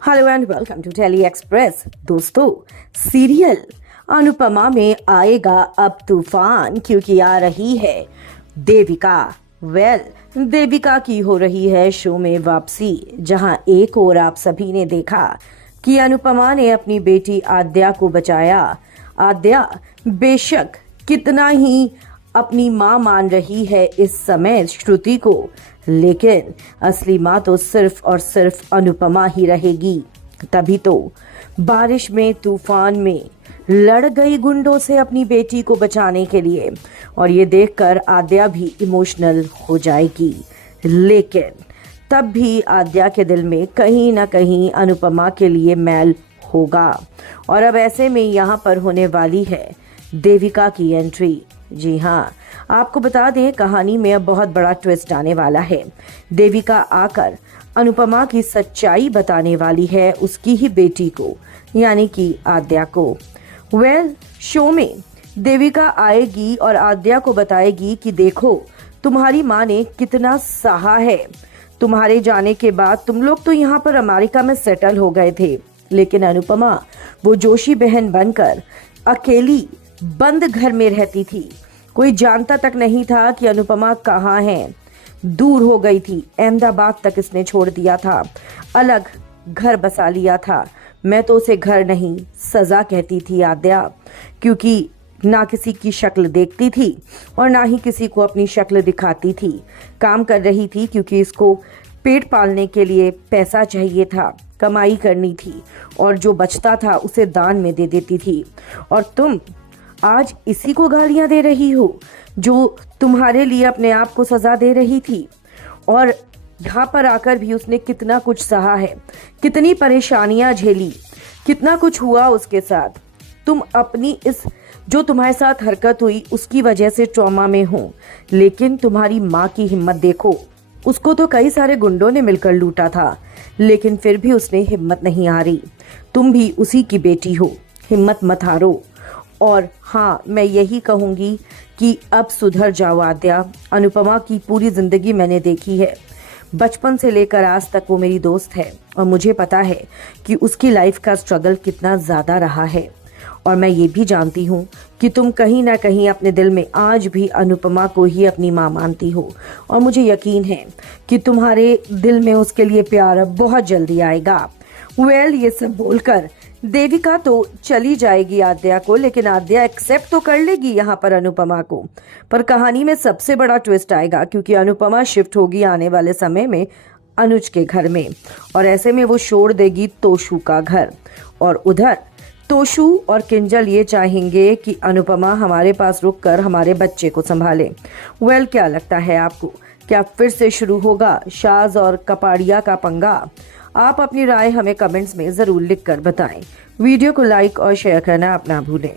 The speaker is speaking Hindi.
Hello and welcome to telly express. दोस्तों, सीरियल अनुपमा में आएगा अब तूफान, क्योंकि आ रही है देविका। देविका की हो रही है शो में वापसी। जहां एक और आप सभी ने देखा कि अनुपमा ने अपनी बेटी आद्या को बचाया। आद्या बेशक कितना ही अपनी मां मान रही है इस समय श्रुति को, लेकिन असली मां तो सिर्फ और सिर्फ अनुपमा ही रहेगी। तभी तो बारिश में तूफान में लड़ गई गुंडों से अपनी बेटी को बचाने के लिए, और ये देखकर आद्या भी इमोशनल हो जाएगी। लेकिन तब भी आद्या के दिल में कहीं ना कहीं अनुपमा के लिए मैल होगा। और अब ऐसे में यहाँ पर होने वाली है देविका की एंट्री। जी हाँ, आपको बता दें, कहानी में अब बहुत बड़ा ट्विस्ट आने वाला है। देविका आकर अनुपमा की सच्चाई बताने वाली है उसकी ही बेटी को, यानी कि आद्या को। शो में देविका आएगी और आद्या को बताएगी कि देखो, तुम्हारी माँ ने कितना सहा है। तुम्हारे जाने के बाद तुम लोग तो यहाँ पर अमेरिका में सेटल हो गए थे, लेकिन अनुपमा वो जोशी बहन बनकर अकेली बंद घर में रहती थी। कोई जानता तक नहीं था कि अनुपमा कहाँ है। दूर हो गई थी, अहमदाबाद तक इसने छोड़ दिया था, अलग घर बसा लिया था। मैं तो उसे घर नहीं सजा कहती थी आद्या, क्योंकि ना किसी की शक्ल देखती थी और ना ही किसी को अपनी शक्ल दिखाती थी। काम कर रही थी क्योंकि इसको पेट पालने के लिए पैसा चाहिए था, कमाई करनी थी, और जो बचता था उसे दान में दे देती थी। और तुम आज इसी को गालियां दे रही हो जो तुम्हारे लिए अपने आप को सजा दे रही थी। और यहाँ पर आकर भी उसने कितना कुछ सहा है, कितनी परेशानियां झेली, कितना कुछ हुआ उसके साथ। तुम अपनी इस जो तुम्हारे साथ हरकत हुई उसकी वजह से ट्रॉमा में हो, लेकिन तुम्हारी माँ की हिम्मत देखो। उसको तो कई सारे गुंडों ने मिलकर लूटा था, लेकिन फिर भी उसने हिम्मत नहीं हारी। तुम भी उसी की बेटी हो, हिम्मत मत हारो। और हाँ, मैं यही कहूँगी कि अब सुधर जाओ आद्या। अनुपमा की पूरी ज़िंदगी मैंने देखी है, बचपन से लेकर आज तक वो मेरी दोस्त है, और मुझे पता है कि उसकी लाइफ का स्ट्रगल कितना ज़्यादा रहा है। और मैं ये भी जानती हूँ कि तुम कहीं ना कहीं अपने दिल में आज भी अनुपमा को ही अपनी माँ मानती हो, और मुझे यकीन है कि तुम्हारे दिल में उसके लिए प्यार अब बहुत जल्दी आएगा। ये सब बोलकर देविका तो चली जाएगी आद्या को, लेकिन आद्या एक्सेप्ट तो कर लेगी यहाँ पर अनुपमा को। पर कहानी में सबसे बड़ा ट्विस्ट आएगा, क्योंकि अनुपमा शिफ्ट होगी आने वाले समय में अनुज के घर में, और ऐसे में वो छोड़ देगी तोशु का घर। और उधर तोशु और किंजल ये चाहेंगे कि अनुपमा हमारे पास रुककर हमारे बच्चे को संभाले। क्या लगता है आपको, क्या फिर से शुरू होगा शाज और कपाड़िया का पंगा? आप अपनी राय हमें कमेंट्स में ज़रूर लिखकर बताएं। वीडियो को लाइक और शेयर करना आप ना भूलें।